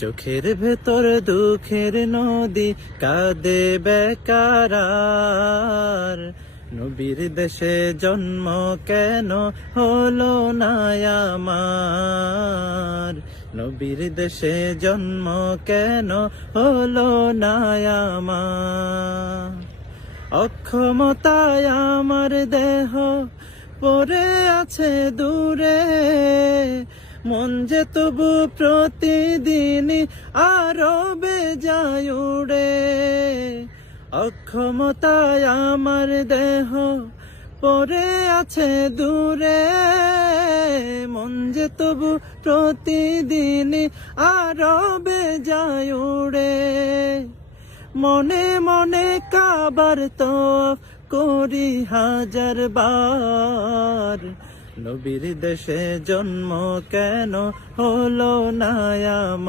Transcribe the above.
চোখের ভেতর দুঃখের নদী কাঁদে বেকার আর। নবীর দেশে জন্ম কেন হলো না আমার, নবীর দেশে জন্ম কেন হলো না আমার। অক্ষমতায় আমার দেহ পড়ে আছে দূরে, মন যে তবু প্রতিদিন আরো বেজায় উড়ে। অক্ষমতায় আমার দেহ পড়ে আছে দূরে, মন যে তবু প্রতিদিন আরো বেজায় উড়ে। মনে মনে কাবার তো করি হাজার বার, নবীর দেশে জন্ম কেন হলো না আমার।